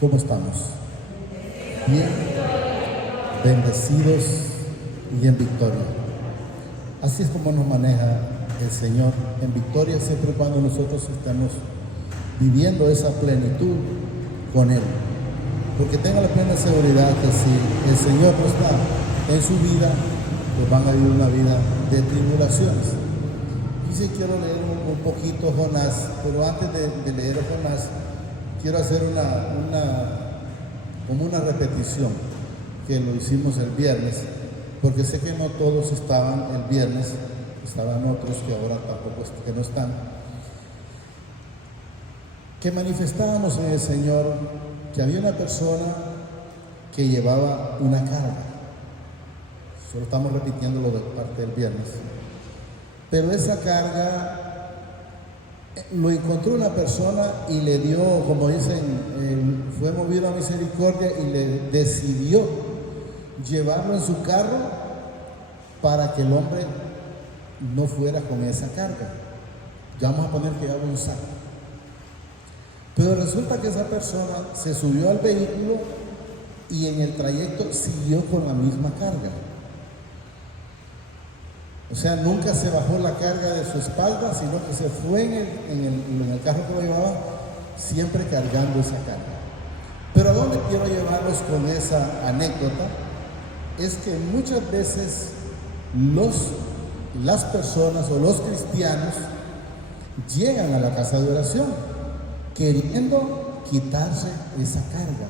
¿Cómo estamos? Bien, bendecidos y en victoria. Así es como nos maneja el Señor, en victoria siempre y cuando nosotros estamos viviendo esa plenitud con Él. Porque tenga la plena seguridad que si el Señor no está en su vida, pues van a vivir una vida de tribulaciones. Y sí quiero leer un poquito Jonás, pero antes de leer Jonás, quiero hacer como una repetición, que lo hicimos el viernes, porque sé que no todos estaban el viernes, estaban otros que ahora tampoco que no están, que manifestábamos en el Señor que había una persona que llevaba una carga. Solo estamos repitiendo lo de parte del viernes. Pero esa carga lo encontró una persona y le dio, como dicen, fue movido a misericordia y le decidió llevarlo en su carro para que el hombre no fuera con esa carga. Ya vamos a poner que llevaba un saco. Pero resulta que esa persona se subió al vehículo y en el trayecto siguió con la misma carga. O sea, nunca se bajó la carga de su espalda, sino que se fue en el carro que lo llevaba, siempre cargando esa carga. Pero ¿a dónde quiero llevarlos con esa anécdota? Es que muchas veces las personas o los cristianos llegan a la casa de oración queriendo quitarse esa carga.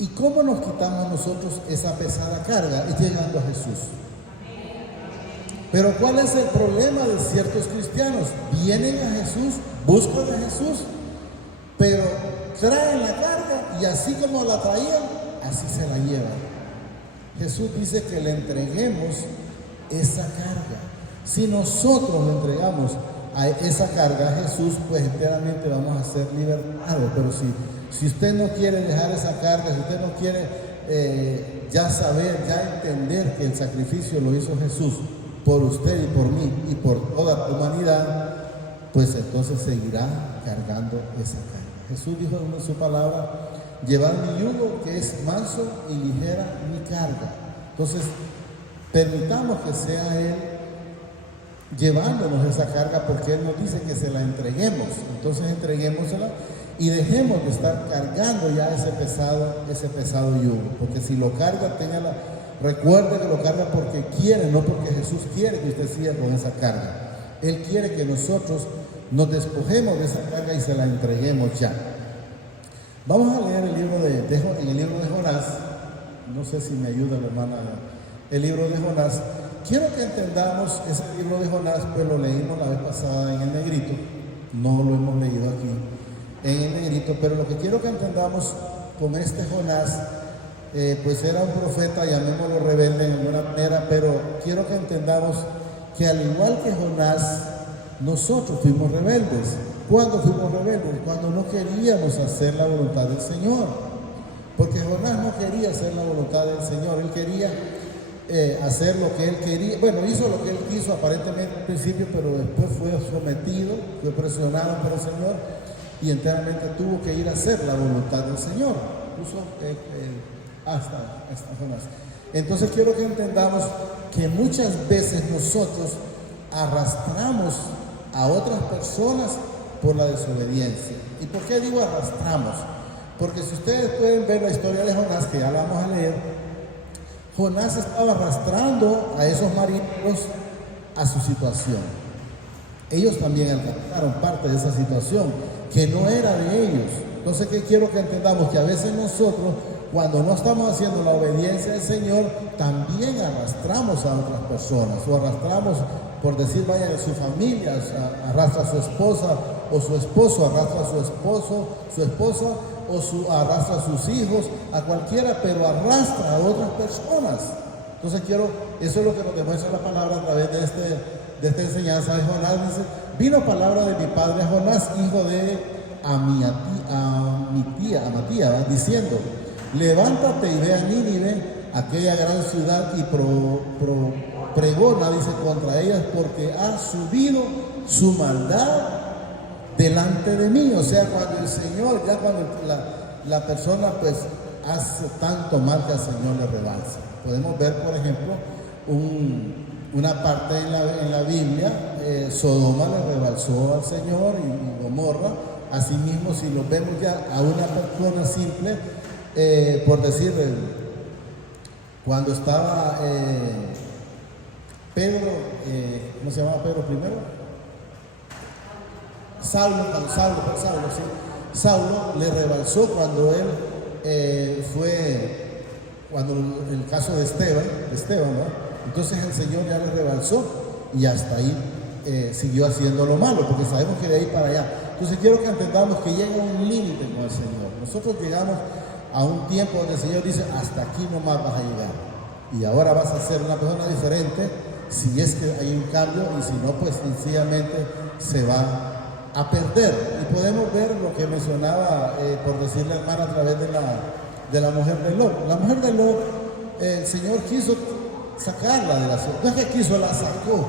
¿Y cómo nos quitamos nosotros esa pesada carga? Es llegando a Jesús. Pero ¿cuál es el problema de ciertos cristianos? Vienen a Jesús, buscan a Jesús, pero traen la carga y así como la traían, así se la llevan. Jesús dice que le entreguemos esa carga. Si nosotros le entregamos esa carga a Jesús, pues enteramente vamos a ser libertados. Pero si usted no quiere dejar esa carga, si usted no quiere ya saber, ya entender que el sacrificio lo hizo Jesús por usted y por mí y por toda la humanidad, pues entonces seguirá cargando esa carga. Jesús dijo en su palabra: llevad mi yugo, que es manso, y ligera mi carga. Entonces, permitamos que sea Él llevándonos esa carga, porque Él nos dice que se la entreguemos. Entonces entreguémosela y dejemos de estar cargando ya ese pesado yugo. Porque si lo carga, recuerde que lo carga porque quiere, no porque Jesús quiere que usted siga con esa carga. Él quiere que nosotros nos despojemos de esa carga y se la entreguemos ya. Vamos a leer en el libro de Jonás. No sé si me ayuda la hermana. El libro de Jonás. Quiero que entendamos ese libro de Jonás, pues lo leímos la vez pasada en el negrito. No lo hemos leído aquí en el negrito, pero lo que quiero que entendamos con este Jonás, pues era un profeta, llamémoslo rebelde de alguna manera, pero quiero que entendamos que al igual que Jonás, nosotros fuimos rebeldes. ¿Cuándo fuimos rebeldes? Cuando no queríamos hacer la voluntad del Señor. Porque Jonás no quería hacer la voluntad del Señor, él quería hacer lo que él quería. Bueno, hizo lo que él quiso aparentemente al principio, pero después fue sometido, fue presionado por el Señor y enteramente tuvo que ir a hacer la voluntad del Señor. Incluso hasta Jonás. Entonces quiero que entendamos que muchas veces nosotros arrastramos a otras personas por la desobediencia. ¿Y por qué digo arrastramos? Porque si ustedes pueden ver la historia de Jonás, que ya la vamos a leer, Jonás estaba arrastrando a esos marineros a su situación. Ellos también alcanzaron parte de esa situación que no era de ellos. Entonces, ¿qué quiero que entendamos? Que a veces nosotros, cuando no estamos haciendo la obediencia del Señor, también arrastramos a otras personas, o arrastramos, por decir, vaya, de su familia, arrastra a su esposa, o su esposo arrastra a su esposa, o arrastra a sus hijos, a cualquiera, pero arrastra a otras personas. Entonces eso es lo que nos demuestra la palabra a través de esta enseñanza de Jonás. Dice: vino palabra de mi padre Jonás, hijo de Amatías, diciendo: levántate y ve a Nínive, aquella gran ciudad, y pregona, dice, contra ellas, porque ha subido su maldad delante de mí. O sea, cuando el Señor, ya cuando la persona pues hace tanto mal que al Señor le rebalsa. Podemos ver, por ejemplo, una parte en la Biblia, Sodoma le rebalsó al Señor y Gomorra. Asimismo, si lo vemos ya a una persona simple, por decir, cuando estaba Pedro, ¿cómo se llamaba Pedro primero? Saulo, sí. Saulo le rebalsó cuando él cuando el caso de Esteban, ¿no? Entonces el Señor ya le rebalsó y hasta ahí siguió haciendo lo malo, porque sabemos que de ahí para allá. Entonces quiero que entendamos que llega un límite con el Señor. Nosotros llegamos a un tiempo donde el Señor dice, hasta aquí nomás vas a llegar. Y ahora vas a ser una persona diferente, si es que hay un cambio, y si no, pues sencillamente se va a perder. Y podemos ver lo que mencionaba, por decirle a hermana, a través de la mujer de Lot. La mujer de Lot, el Señor quiso sacarla de la ciudad. No es que quiso, la sacó,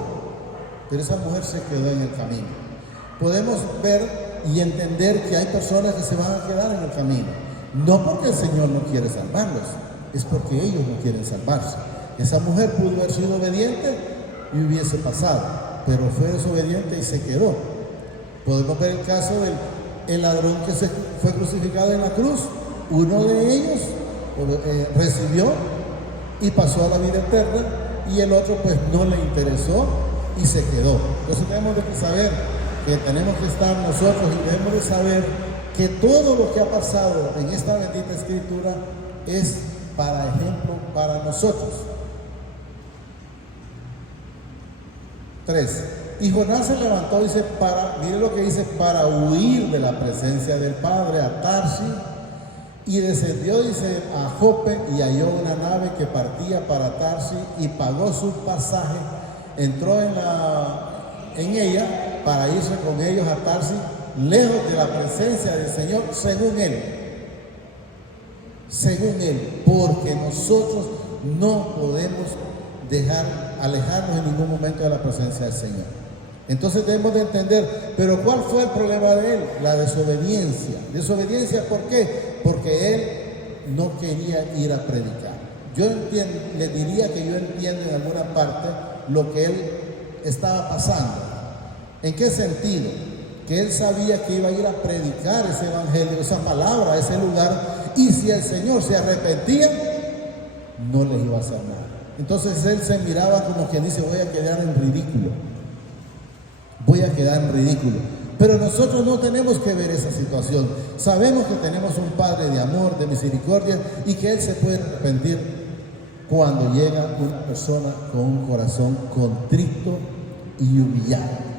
pero esa mujer se quedó en el camino. Podemos ver y entender que hay personas que se van a quedar en el camino, no porque el Señor no quiere salvarlos, es porque ellos no quieren salvarse. Esa mujer pudo haber sido obediente y hubiese pasado, pero fue desobediente y se quedó. Podemos ver el caso del ladrón que se fue crucificado en la cruz. Uno de ellos recibió y pasó a la vida eterna, y el otro pues no le interesó y se quedó. Entonces tenemos que saber que tenemos que estar nosotros, y debemos de saber que todo lo que ha pasado en esta bendita escritura es para ejemplo para nosotros. 3. Y Jonás se levantó, dice, mire lo que dice, para huir de la presencia del Padre a Tarsis, y descendió, dice, a Jope, y halló una nave que partía para Tarsis, y pagó su pasaje, entró en ella para irse con ellos a Tarsis, lejos de la presencia del Señor, según él, porque nosotros no podemos alejarnos en ningún momento de la presencia del Señor. Entonces debemos de entender, pero ¿cuál fue el problema de él? La desobediencia. ¿Desobediencia por qué? Porque él no quería ir a predicar. Yo le diría que yo entiendo en alguna parte lo que él estaba pasando. ¿En qué sentido? Que él sabía que iba a ir a predicar ese evangelio, esa palabra, ese lugar, y si el Señor se arrepentía, no les iba a hacer nada. Entonces él se miraba como quien dice, voy a quedar en ridículo. Pero nosotros no tenemos que ver esa situación. Sabemos que tenemos un Padre de amor, de misericordia, y que Él se puede arrepentir cuando llega una persona con un corazón contrito y humillado.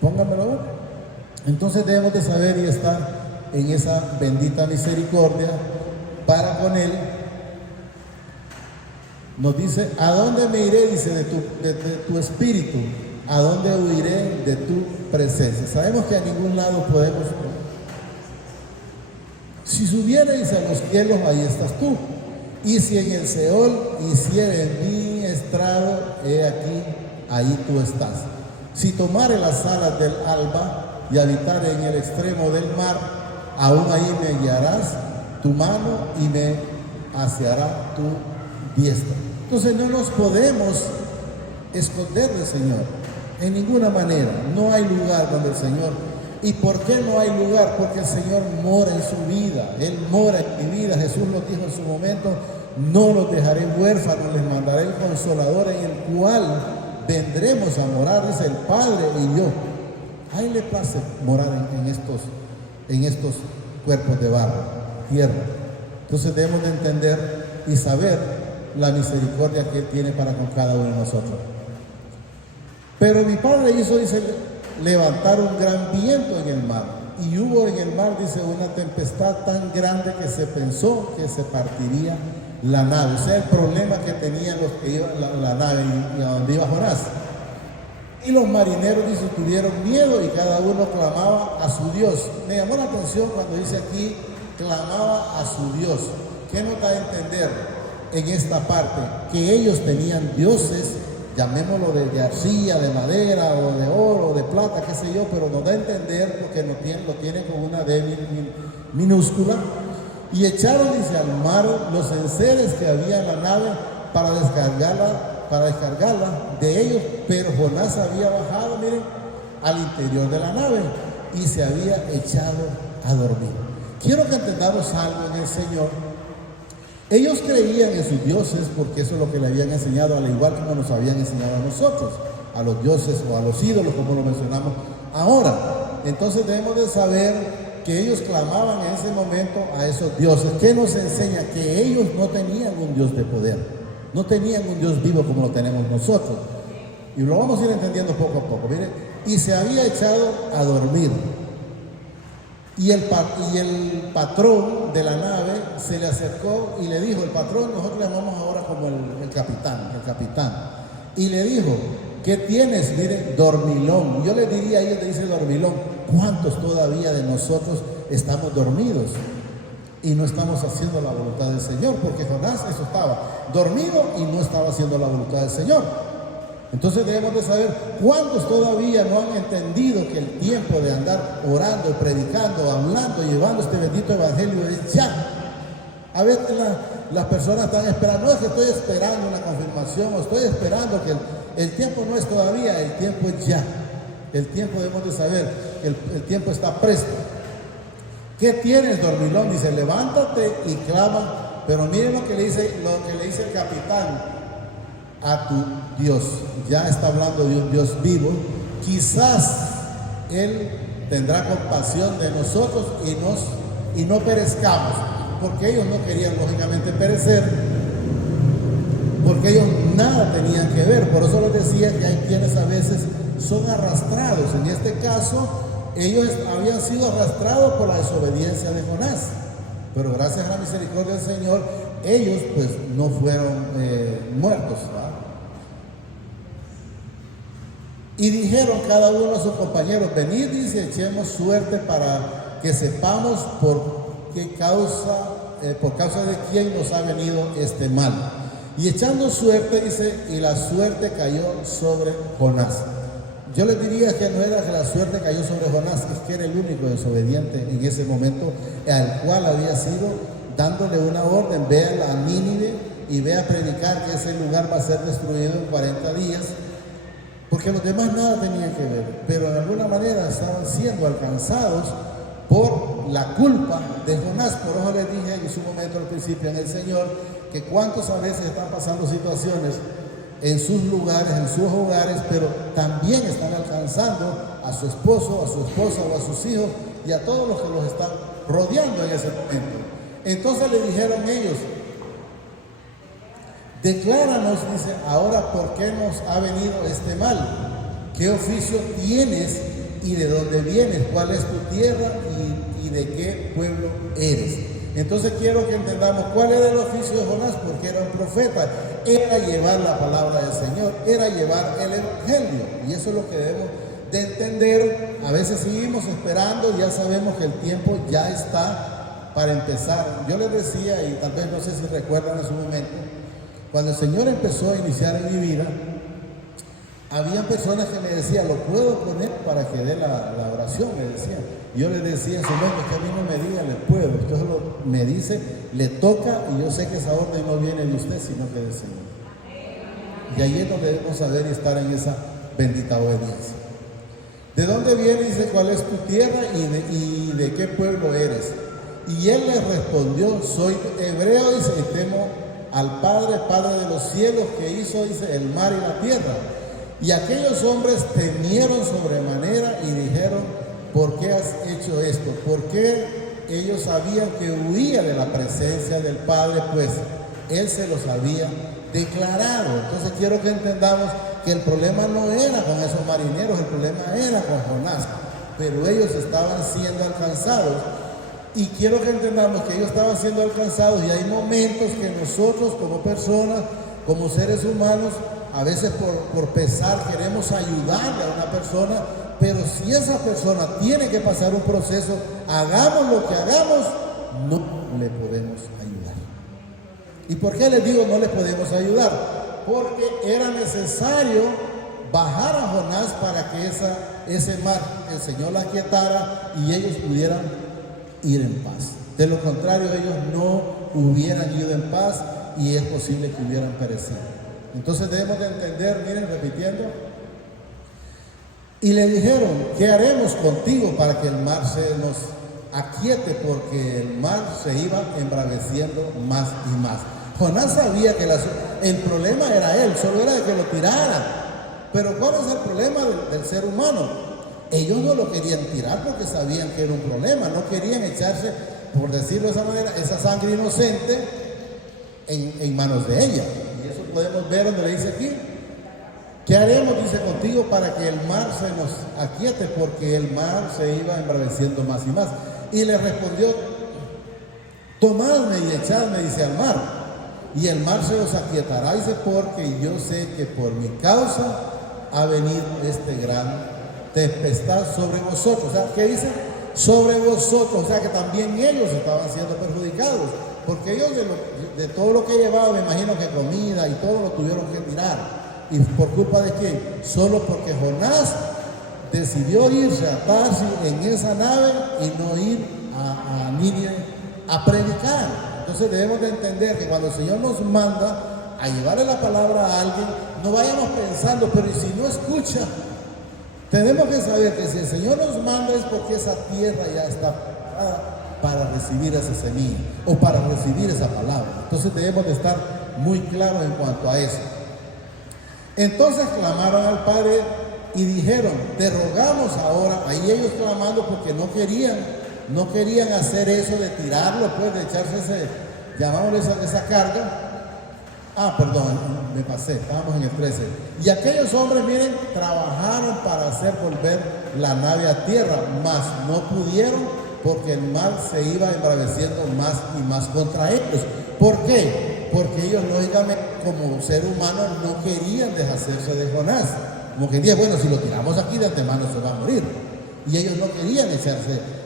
Pónganmelo. Entonces debemos de saber y estar en esa bendita misericordia para con Él. Nos dice, ¿a dónde me iré? Dice, de tu espíritu. ¿A dónde huiré de tu presencia? Sabemos que a ningún lado podemos. Si subiera, dice, a los cielos, ahí estás tú. Y si en el Seol hiciere mi estrado, he aquí, ahí tú estás. Si tomare las alas del alba y habitare en el extremo del mar, aún ahí me guiarás tu mano y me aseará tu diestra. Entonces no nos podemos esconder del Señor en ninguna manera. No hay lugar donde el Señor. ¿Y por qué no hay lugar? Porque el Señor mora en su vida. Él mora en mi vida. Jesús lo dijo en su momento, no los dejaré huérfanos, les mandaré el Consolador, en el cual vendremos a morar, dice el Padre y yo. A Él le place morar en estos cuerpos de barro, tierra. Entonces debemos de entender y saber la misericordia que Él tiene para con cada uno de nosotros. Pero mi Padre hizo, dice, levantar un gran viento en el mar, y hubo en el mar, dice, una tempestad tan grande que se pensó que se partiría la nave. O sea, el problema que tenían los que iban la nave y a donde iba Jonás. Y los marineros, dice, tuvieron miedo y cada uno clamaba a su Dios. Me llamó la atención cuando dice aquí, clamaba a su Dios. ¿Qué nos da a entender en esta parte? Que ellos tenían dioses llamémoslo de arcilla, de madera, o de oro, o de plata, qué sé yo, pero nos da a entender porque lo tiene con una D minúscula. Y echaron, dice, al mar los enseres que había en la nave para descargarla de ellos, pero Jonás había bajado, miren, al interior de la nave y se había echado a dormir. Quiero que entendamos algo en el Señor. Ellos creían en sus dioses porque eso es lo que le habían enseñado, al igual como nos habían enseñado a nosotros, a los dioses o a los ídolos, como lo mencionamos ahora. Entonces debemos de saber que ellos clamaban en ese momento a esos dioses. ¿Qué nos enseña? Que ellos no tenían un Dios de poder, no tenían un Dios vivo como lo tenemos nosotros. Y lo vamos a ir entendiendo poco a poco. Miren, y se había echado a dormir. Y el patrón de la nave se le acercó y le dijo, el patrón, nosotros le llamamos ahora como el capitán. Y le dijo, ¿qué tienes? Mire, dormilón. Yo le diría, ellos le dice dormilón, ¿cuántos todavía de nosotros estamos dormidos y no estamos haciendo la voluntad del Señor? Porque Jonás eso estaba dormido y no estaba haciendo la voluntad del Señor. Entonces debemos de saber cuántos todavía no han entendido que el tiempo de andar orando, predicando, hablando, llevando este bendito evangelio es ya. A veces las personas están esperando, no es que estoy esperando una confirmación o estoy esperando que el tiempo no es todavía, el tiempo es ya. El tiempo debemos de saber que el tiempo está presto. ¿Qué tienes, dormilón? Dice, levántate y clama. Pero miren lo que le dice el capitán a tu Dios. Ya está hablando de un Dios vivo. Quizás Él tendrá compasión de nosotros y no perezcamos, porque ellos no querían lógicamente perecer, porque ellos nada tenían que ver. Por eso les decía que hay quienes a veces son arrastrados. En este caso, ellos habían sido arrastrados por la desobediencia de Jonás, pero gracias a la misericordia del Señor, ellos pues no fueron muertos, ¿verdad? Y dijeron cada uno a sus compañeros, venid, dice, echemos suerte para que sepamos por causa de quién nos ha venido este mal. Y echando suerte, dice, y la suerte cayó sobre Jonás. Yo les diría que no era que la suerte cayó sobre Jonás, es que era el único desobediente en ese momento, al cual había sido dándole una orden, ve a Nínive y ve a predicar que ese lugar va a ser destruido en 40 días, porque los demás nada tenían que ver, pero de alguna manera estaban siendo alcanzados por la culpa de Jonás. Por eso les dije en su momento al principio en el Señor, que cuántos a veces están pasando situaciones en sus lugares, en sus hogares, pero también están alcanzando a su esposo, a su esposa o a sus hijos y a todos los que los están rodeando en ese momento. Entonces le dijeron ellos, decláranos, dice, ahora por qué nos ha venido este mal, qué oficio tienes y de dónde vienes, cuál es tu tierra y de qué pueblo eres. Entonces quiero que entendamos cuál era el oficio de Jonás, porque era un profeta, era llevar la palabra del Señor, era llevar el evangelio, y eso es lo que debemos de entender. A veces seguimos esperando, ya sabemos que el tiempo ya está para empezar. Yo les decía, y tal vez no sé si recuerdan en su momento, cuando el Señor empezó a iniciar en mi vida, habían personas que me decían, ¿lo puedo poner para que dé la oración? Me decían. Yo les decía, Señor, que a mí no me diga, le puedo. Usted solo me dice, le toca, y yo sé que esa orden no viene de usted, sino que del Señor. Y ahí es donde debemos saber y estar en esa bendita obediencia. ¿De dónde viene? Dice, ¿cuál es tu tierra y de qué pueblo eres? Y él les respondió, soy hebreo, dice, y temo al Padre de los cielos, que hizo, dice, el mar y la tierra. Y aquellos hombres temieron sobremanera y dijeron, ¿por qué has hecho esto? Porque ellos sabían que huía de la presencia del Padre, pues Él se los había declarado. Entonces quiero que entendamos que el problema no era con esos marineros, el problema era con Jonás, pero ellos estaban siendo alcanzados. Y quiero que entendamos que ellos estaban siendo alcanzados, y hay momentos que nosotros como personas, como seres humanos, a veces por pesar queremos ayudarle a una persona, pero si esa persona tiene que pasar un proceso, hagamos lo que hagamos, no le podemos ayudar. ¿Y por qué les digo no le podemos ayudar? porque era necesario bajar a Jonás para que ese mar, el Señor la aquietara y ellos pudieran ir en paz. De lo contrario, ellos no hubieran ido en paz y es posible que hubieran perecido. Entonces debemos de entender, miren, repitiendo. Y le dijeron, ¿qué haremos contigo para que el mar se nos aquiete? Porque el mar se iba embraveciendo más y más. Jonás sabía que el problema era él, solo era de que lo tiraran. Pero ¿cuál es el problema del ser humano? Ellos no lo querían tirar porque sabían que era un problema, no querían echarse, por decirlo de esa manera, esa sangre inocente en manos de ella. Y eso podemos ver donde le dice aquí, ¿qué haremos? Dice, contigo para que el mar se nos aquiete, porque el mar se iba embraveciendo más y más. Y le respondió, tomadme y echadme, dice, al mar, y el mar se os aquietará, dice, porque yo sé que por mi causa ha venido este gran tempestad sobre vosotros. O sea, ¿qué dice? Sobre vosotros. O sea, que también ellos estaban siendo perjudicados, porque ellos de todo lo que llevaban, me imagino que comida y todo lo tuvieron que tirar. ¿Y por culpa de quién? Solo porque Jonás decidió irse a Tarsis en esa nave y no ir a Nínive a predicar. Entonces debemos de entender que cuando el Señor nos manda a llevarle la palabra a alguien, no vayamos pensando, pero ¿y si no escucha? Tenemos que saber que si el Señor nos manda es porque esa tierra ya está preparada para recibir esa semilla o para recibir esa palabra. Entonces debemos de estar muy claros en cuanto a eso. Entonces clamaron al Padre y dijeron, te rogamos ahora. Ahí ellos clamando porque no querían hacer eso de tirarlo, pues de echarse llamámosle esa carga. Perdón, me pasé, estábamos en el 13. Y aquellos hombres, miren, trabajaron para hacer volver la nave a tierra, mas no pudieron porque el mar se iba embraveciendo más y más contra ellos. ¿Por qué? Porque ellos, lógicamente, como ser humano, no querían deshacerse de Jonás. Como que decían, bueno, si lo tiramos aquí de antemano se va a morir. Y ellos no querían echarse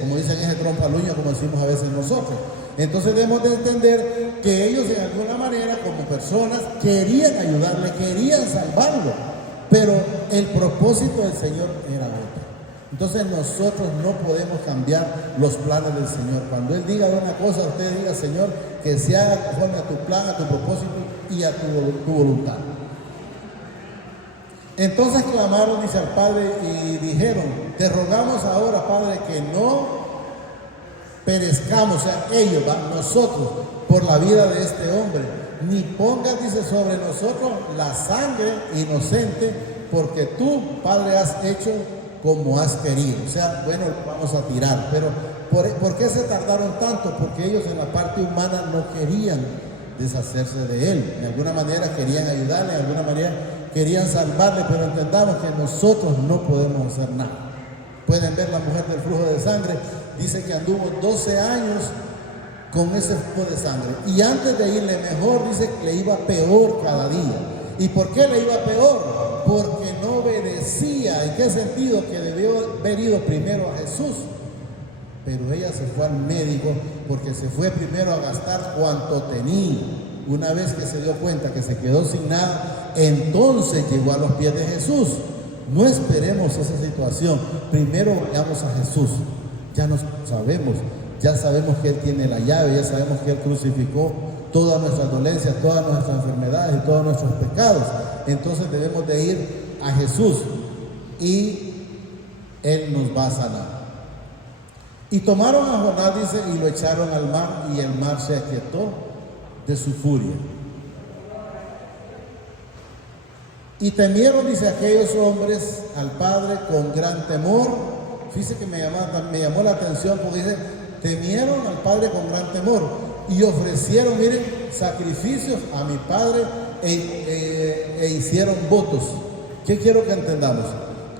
como dicen, ese trompaluño, como decimos a veces nosotros. Entonces debemos de entender que ellos de alguna manera como personas querían ayudarle, querían salvarlo, pero el propósito del Señor era otro. Entonces nosotros no podemos cambiar los planes del Señor. Cuando Él diga una cosa, usted diga, Señor, que se haga conforme a tu plan, a tu propósito y a tu voluntad. Entonces clamaron, dice, al Padre y dijeron, te rogamos ahora, Padre, que no perezcamos, o sea, ellos, nosotros, por la vida de este hombre, ni pongas, dice, sobre nosotros la sangre inocente, porque tú, Padre, has hecho como has querido. O sea, bueno, vamos a tirar, pero ¿por qué se tardaron tanto? Porque ellos en la parte humana no querían deshacerse de él, de alguna manera querían ayudarle, de alguna manera querían salvarle, pero entendamos que nosotros no podemos hacer nada. Pueden ver la mujer del flujo de sangre, dice que anduvo 12 años con ese flujo de sangre, y antes de irle mejor, dice que le iba peor cada día. ¿Y por qué le iba peor? Porque no obedecía. ¿En qué sentido? Que debió haber ido primero a Jesús, pero ella se fue al médico porque se fue primero a gastar cuanto tenía. Una vez que se dio cuenta que se quedó sin nada, entonces llegó a los pies de Jesús. No esperemos esa situación, primero vayamos a Jesús. Ya nos sabemos, ya sabemos que Él tiene la llave, ya sabemos que Él crucificó todas nuestras dolencias, todas nuestras enfermedades y todos nuestros pecados. Entonces debemos de ir a Jesús y Él nos va a sanar. Y tomaron a Jonás, dice, y lo echaron al mar, y el mar se aquietó de su furia. Y temieron, dice, aquellos hombres al Padre con gran temor. Fíjese que me llamó la atención porque dice, temieron al Padre con gran temor y ofrecieron, miren, sacrificios a mi Padre e hicieron votos. ¿Qué quiero que entendamos?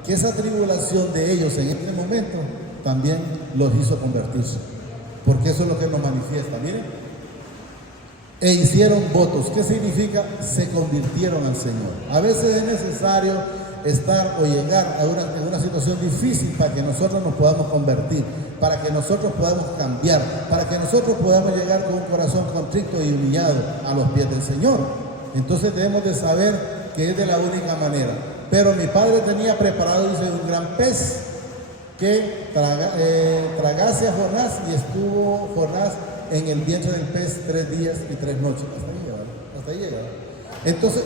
Que esa tribulación de ellos en este momento también los hizo convertirse, porque eso es lo que nos manifiesta, miren. E hicieron votos. ¿Qué significa? Se convirtieron al Señor. A veces es necesario estar o llegar a una situación difícil para que nosotros nos podamos convertir, para que nosotros podamos cambiar, para que nosotros podamos llegar con un corazón contrito y humillado a los pies del Señor. Entonces debemos de saber que es de la única manera. Pero mi padre tenía preparado, dice, un gran pez que tragase a Jonás, y estuvo Jonás en el vientre del pez 3 días y 3 noches. Hasta ahí llega. Entonces,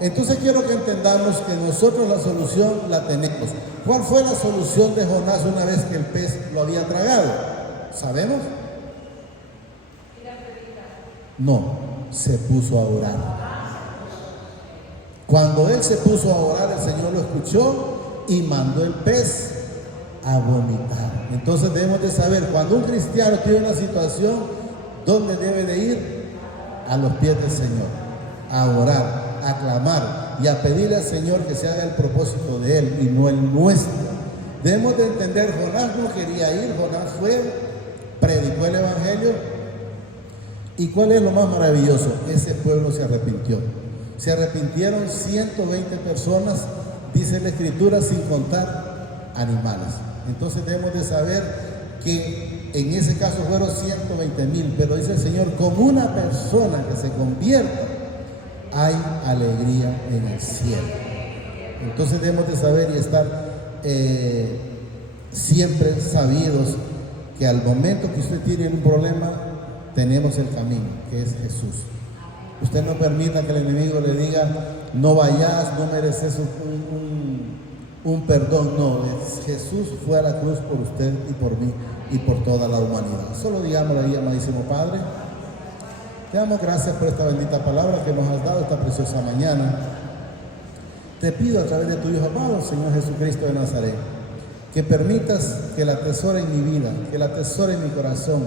entonces quiero que entendamos que nosotros la solución la tenemos. ¿Cuál fue la solución de Jonás una vez que el pez lo había tragado? ¿Sabemos? No, se puso a orar. Cuando él se puso a orar, el Señor lo escuchó y mandó el pez a vomitar. Entonces debemos de saber, cuando un cristiano tiene una situación, ¿dónde debe de ir? A los pies del Señor, a orar, a clamar y a pedirle al Señor que se haga el propósito de Él y no el nuestro. Debemos de entender, Jonás no quería ir, Jonás fue, predicó el Evangelio, y ¿cuál es lo más maravilloso? Ese pueblo se arrepintió. Se arrepintieron 120 personas, dice la Escritura, sin contar animales. Entonces debemos de saber que en ese caso fueron 120,000, pero dice el Señor, con una persona que se convierta, hay alegría en el cielo. Entonces debemos de saber y estar siempre sabidos que al momento que usted tiene un problema, tenemos el camino, que es Jesús. Usted no permita que el enemigo le diga, no vayas, no mereces un perdón. No, Jesús fue a la cruz por usted y por mí y por toda la humanidad. Solo digámosle ahí, amadísimo Padre, te damos gracias por esta bendita palabra que nos has dado esta preciosa mañana. Te pido a través de tu Hijo amado, Señor Jesucristo de Nazaret, que permitas que la atesore en mi vida, que la atesore en mi corazón,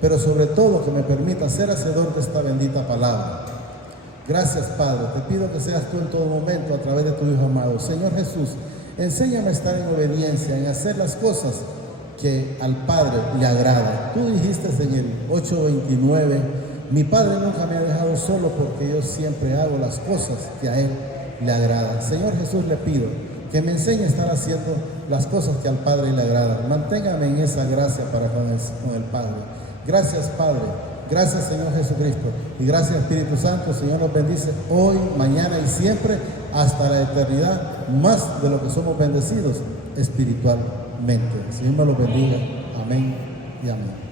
pero sobre todo que me permita ser hacedor de esta bendita palabra. Gracias, Padre. Te pido que seas tú en todo momento a través de tu Hijo amado. Señor Jesús, enséñame a estar en obediencia, en hacer las cosas que al Padre le agrada. Tú dijiste en el 8:29, mi Padre nunca me ha dejado solo porque yo siempre hago las cosas que a Él le agradan. Señor Jesús, le pido que me enseñe a estar haciendo las cosas que al Padre le agradan. Manténgame en esa gracia para con el Padre. Gracias, Padre. Gracias, Señor Jesucristo. Y gracias, Espíritu Santo. Señor, nos bendice hoy, mañana y siempre, hasta la eternidad, más de lo que somos bendecidos espiritualmente. Señor, me lo bendiga. Amén y amén.